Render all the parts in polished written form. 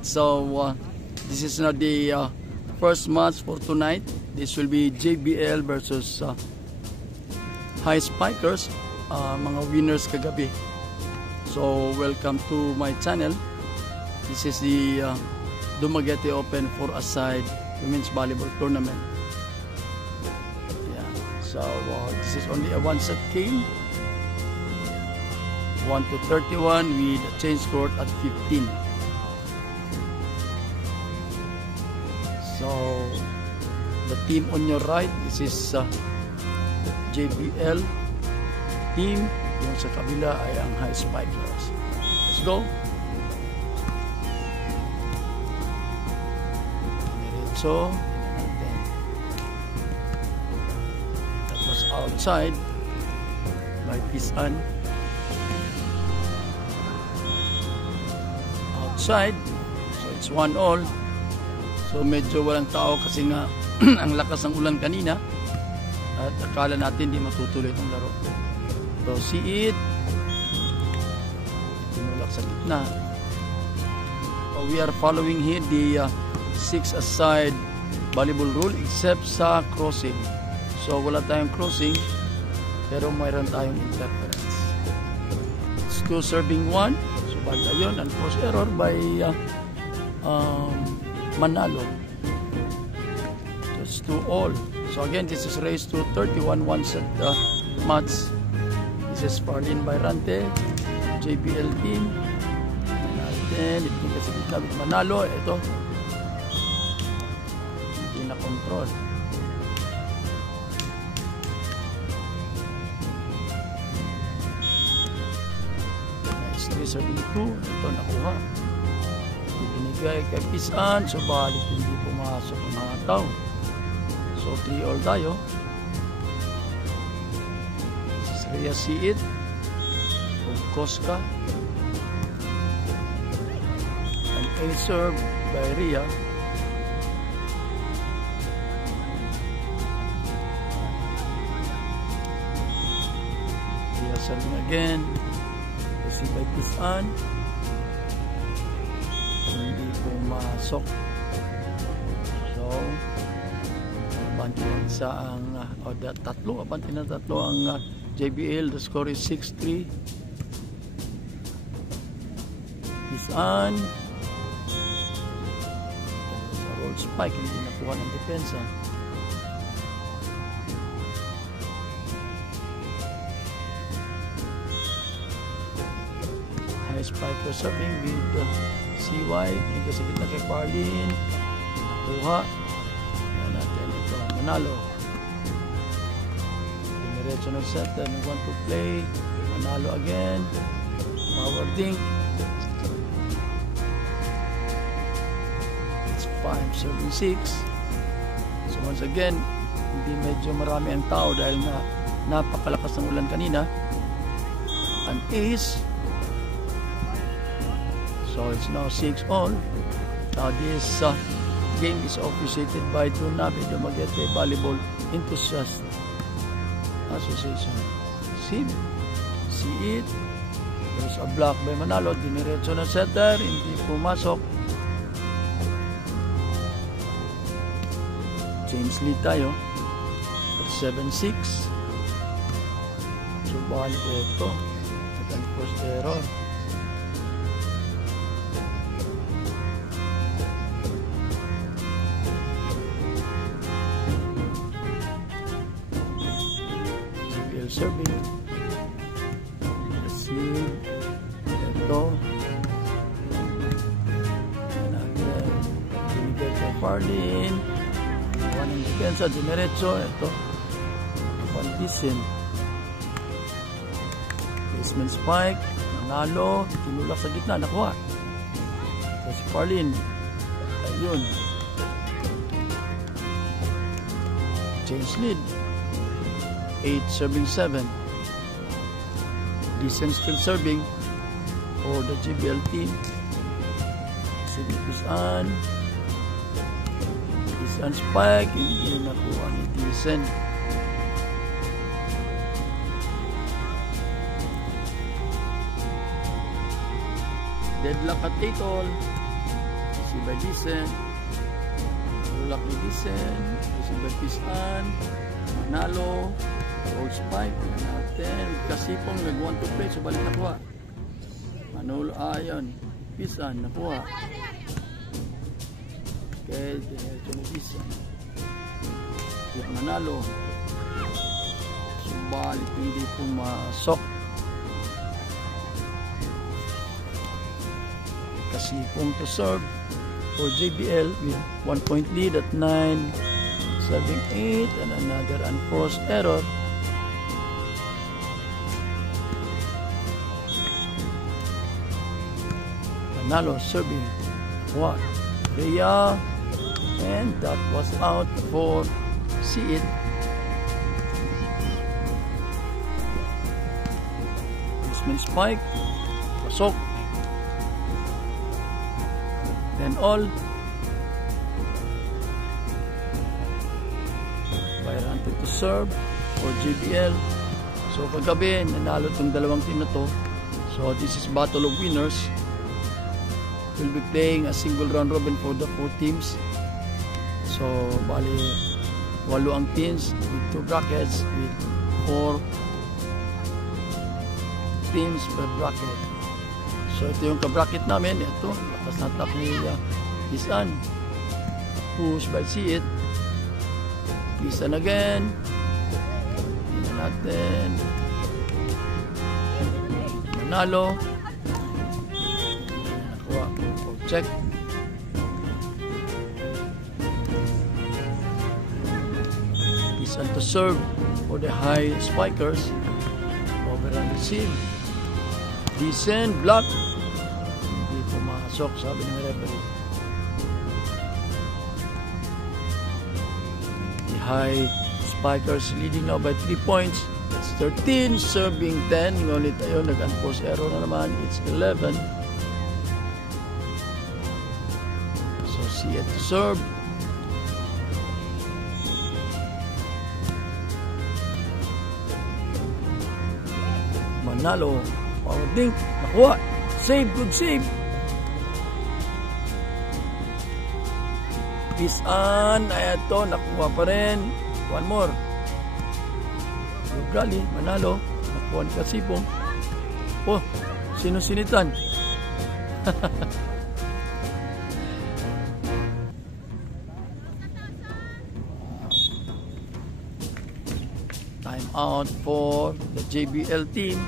Alright, so this is not the first match for tonight. This will be JBL versus High Spikers, mga winners kagabi. So welcome to my channel. This is the Dumaguete Open 4-a-side women's volleyball tournament. Yeah. So this is only a one-set game, 1-31 with a change court at 15. So the team on your right, this is JBL team. Yung sa kabila ay ang High Spikers. Let's go. So that was outside by Pisan. Outside, so it's 1-all. So medyo walang tao kasi nga ang lakas ng ulan kanina at akala natin di matutuloy itong laro. So see it, tinulak sa gitna. We are following here the 6-a-side volleyball rule except sa crossing. So wala tayong crossing pero mayroon tayong interference. It's 2 serving 1. So banda yun, and cross error by Manalo. Just 2-all. So again, this is race to 31 one-set match. This is Farlin Bayrante, JBL team. Natin, ito kasi kita with Manalo. Ito, hindi na control. Nice, serving 2. Ito nakuha. Ibinigay kay Pisan, so balik hindi pumasok ang mga tao. So 3-all tayo. This is Rhea Siit from Koska. An A-serve by Rhea. Rhea serving again. Receive by Pisan. Hindi pumasok. So abanti na isa ang abanti na tatlo ang JBL. The score is 6-3. Pisan sa roll spike, hindi nakuha ng depensa. High Spiker serving with CY, hindi kasi kita kay Farlin, nakuha. Yan natin ito, Manalo. Diniretso ng set, and want to play. Manalo again, power dink. It's 5-6. So once again, hindi medyo marami ang tao dahil nga napakalakas ng ulan kanina. An ace. So it's now 6-all. Now this game is officiated by Dunabe Dumaguete Volleyball Enthusiast Association. See it. There's a block by Manalo. Diniretso ng setter. Hindi pumasok. Change lead tayo. At 7-6. So balik ito. Second first error. Serving. Receive. Ito. Natin. Binigay kay Farlin. One in depensa. Dinerecho. Ito. Pantisin. Basement spike. Manalo. Tinulak sa gitna. Nakuha. Ito si Farlin. Ayun. Change lead. 8-7. Decent still serving for the JBL team. Pisan spike, hindi nakuha ni Decent. Deadlock at 8-all. Receive by Dicen. Tulak ni Dicen. Receive by Pisan. Manalo. Old Spike. Natin. Kasipong nag-want to play. So balik nakuha. Manalo. Ayan. Pisan. Nakuha. Okay. Diretso ni Dicen. Manalo. Subalit hindi pumasok. Kasipong to serve for JBL with 1 point lead at 9, serving 8, and another unforced error. Manalo serving 1. Rhea, and that was out for See It. Basement spike. Pasok. Then all. Bayrante to serve for JBL. So kagabi, nanalo itong dalawang team na to. So this is Battle of Winners. We'll be playing a single round robin for the 4 teams. So bali 8 ang teams with 2 brackets with 4 teams per bracket. So ito yung ka-bracket namin. Ito, lakas na attack ni Pisan. Push by See It. Pisan again. Tingnan natin. Manalo. Nakuha. Check. Pisan to serve for the high spikers. Over and receive. Decent block. Hindi pumasok, sabi ng referee. The high spikers leading now by 3 points. It's 13, serving 10. Ngunit ayun, nag-unforced error na naman. It's 11. So See It to serve. Manalo. Power dink. Nakuha. Save. Good save. Pisan. Ayan to. Nakuha pa rin. One more. Good rally. Manalo. Nakuha ni Kasipong. Oh. Sino-sinitan. Time out for the JBL team.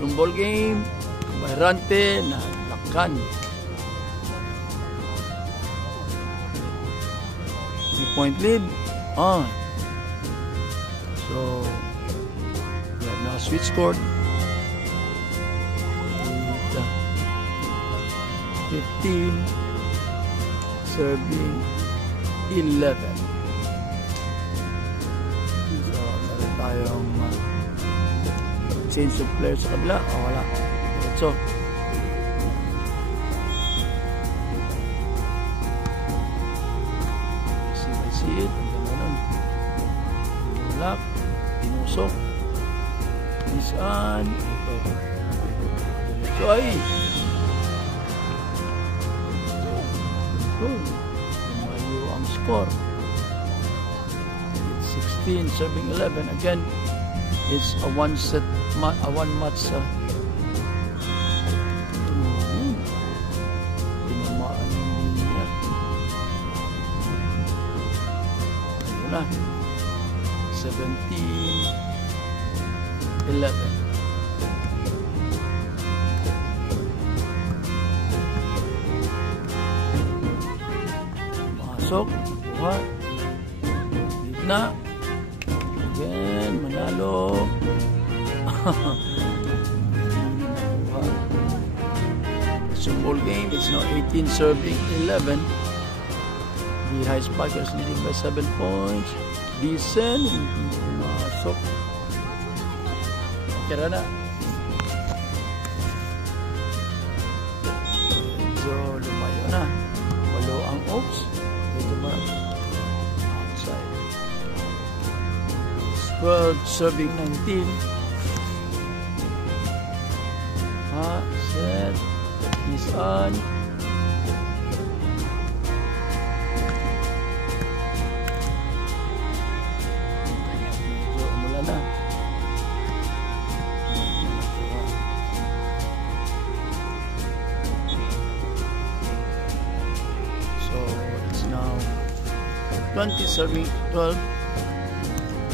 Yung ball game, Bayrante na lakan. 3-point lead on. So we have now switch court with 15 serving 11. So meron tayong change of players sa kabila. O wala. So see it. Ang ganda nun. Lock. Tinusok. Pisan. Ito. So ay. Lumayo ang score. It's 16 serving 11. Again, it's a one match tinamaan yung linya. Ano na 17-11. Masok. Kuha. Gitna. Again, manalo. It's a ball game. It's now 18 serving 11. The high spikers leading by 7 points. Decent. Hindi pumasok. Kira na. So, lumayo na. 8 ang Oaks. Medyo outside. 12 serving 19. Set. Is on. 20 serving 12.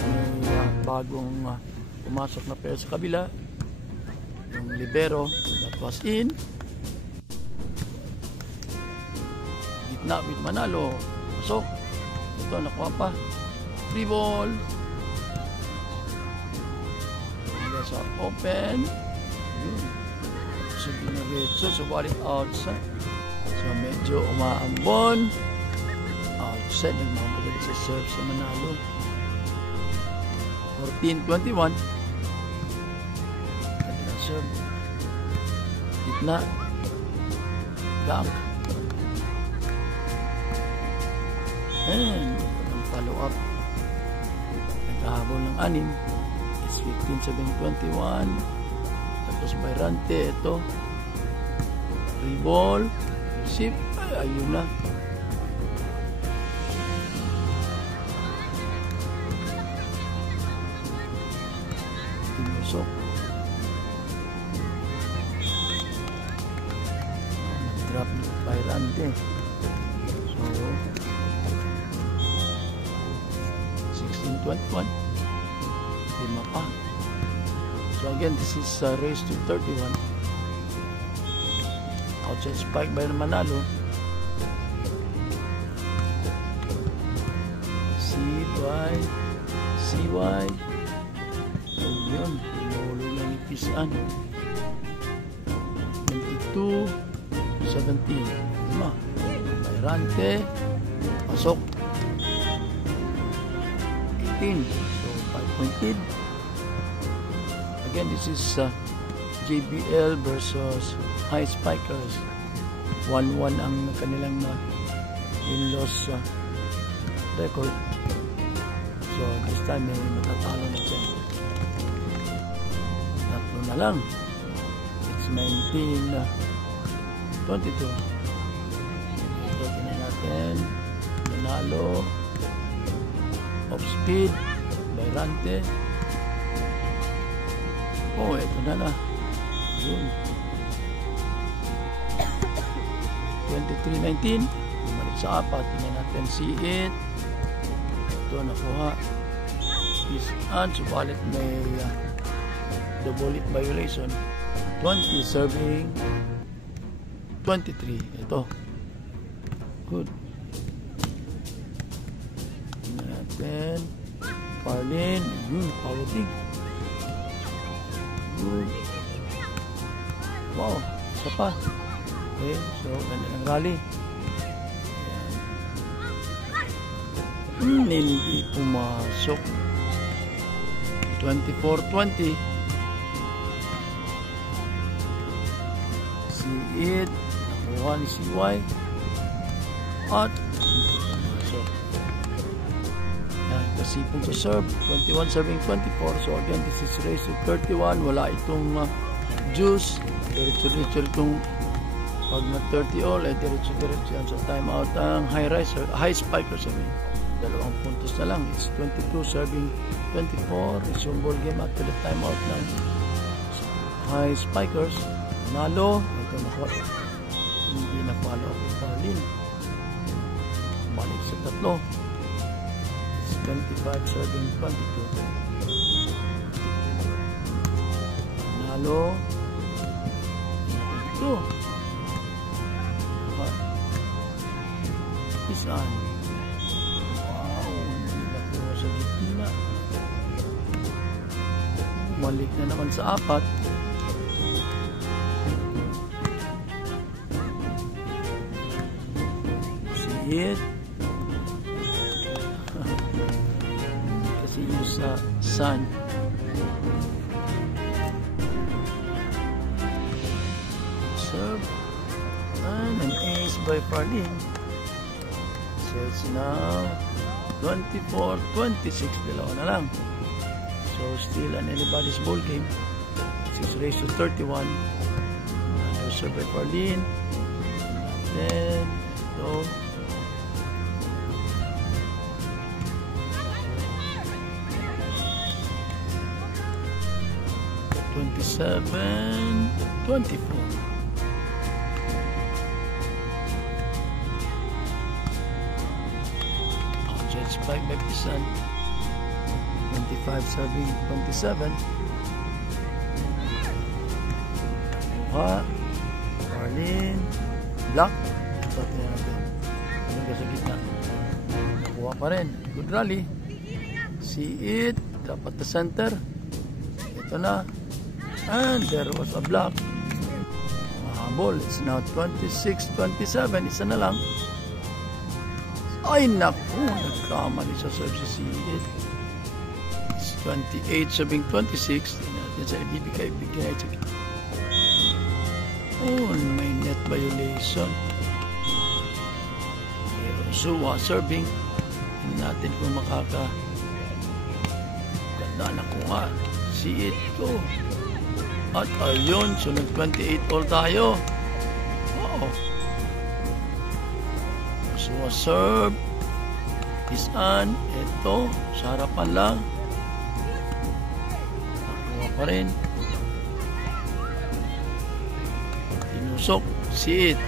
May bagong pumasok na pair sa kabila. Yung libero that was in. Gitna with Manalo. Pasok. Ito, nakuha pa. Free ball. Let's open. Yun. So, dinaretso. So, balik outside. So, medyo umaambon. Outside. Nagmamadali sa serve sa Manalo. 14-21. Ganda ng serve. Gitna. Dunk. And follow up. Nagkahabol ng 6. It's 15-7-21. Tapos Bayrante. Ito. Free ball. Receive. Ay, ayun na. Timusok. Nag-drop ng Bayrante. So, 16-21. Lima pa. So again, this is race to 31. Outside spike by Manalo. CY. So yun, pinulo lang ni Pisan. 22-17. Lima. Bayrante. Pasok. 18. So 5-point lead. Again, this is JBL versus High Spikers. 1-1 ang kanilang win-loss record. So this time may matatalo na dyan. Tatlo na lang. It's 19-22. Ito na natin. Manalo. Off speed. Bayrante. Oh, ito na. Yun. 23-19. Bumalik sa 4. Tingnan natin si it. Ito nakuha. Pisan. Subalit may double hit violation. 20 serving 23. Ito. Good. Tingnan natin. Parlin. Yun. Power dig. Good. Wow, isa pa. Okay, so ganda ng rally. Hindi pumasok. 24-20. See it. Nakuha ni CY. At so kasipong sa serve. 21 serving 24. So again, this is race to 31. Wala itong juice. Diretso-diretso itong pag na 30 all, ay diretso-diretso yan sa timeout ang high spikers. Dalawang puntos na lang. It's 22 serving 24. It's yung ball game after the timeout ng high spikers. Nalo. Ito nakuha. Hindi na follow up yung Parlin. Balik sa tatlo. It's 25 serving 22. Nalo. Ito. Pisan. Wow. Hindi na po sa gitna. Balik na naman sa 4. See it. Kasi yung sa sun. Serve. And an ace by Parlin. So it's now 24-26. Dalawa na lang. So still an anybody's ball game. This is race to 31. Another serve by Parlin. Then so 27-24. 25 by Pisan. 25 serving 27. Arlene. Black. Ito, tingnan natin. Anong sa gitna? Nakuha pa rin. Good rally. See it. Dapat the center. Ito na. And there was a block. Mahabol. It's now 26-27. Isa na lang. Ay naku. Nagkamali sa serve si See it. It's 28 serving 26. Tingnan natin sa ibigay. Oh, may net violation. Suwa serving. Tingnan natin kung ganda na ko nga. See it ko. At ayun, so nag 28 all tayo. Wow. Suwa serve. Pisan. Ito, sa harapan lang. Nakuha pa rin. Tinusok. See it.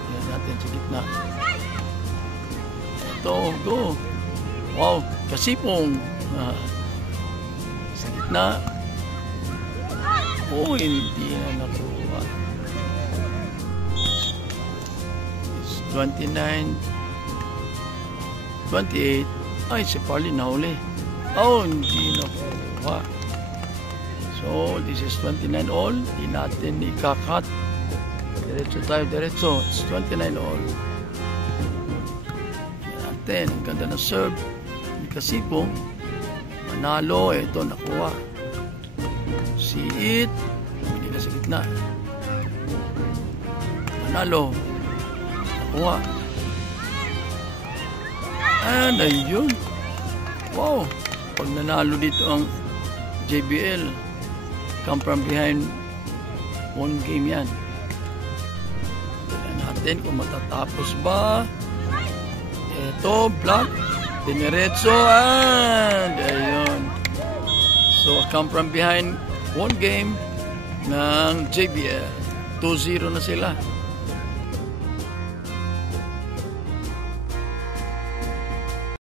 Tingnan natin sa gitna. Ito, go. Wow, kasipong. Sa gitna. Oh, hindi na nakuha. It's 29-28. Ay, si Parley nahuli. Oh, hindi nakuha. So, this is 29 all. Hindi natin ikakat. Diretso tayo, diretso. It's 29 all. Tingnan natin. Ang ganda na serve. Hindi kasipong. Manalo. Ito, nakuha. See it. Hindi na sa gitna. Manalo. Nakuha. And ayun. Wow. Pag nanalo dito ang JBL, come from behind one game yan. Tignan natin kung matatapos ba. Ito, block. Diniretso. And ayun. So, come from behind one game ng JBL. 2-0 na sila.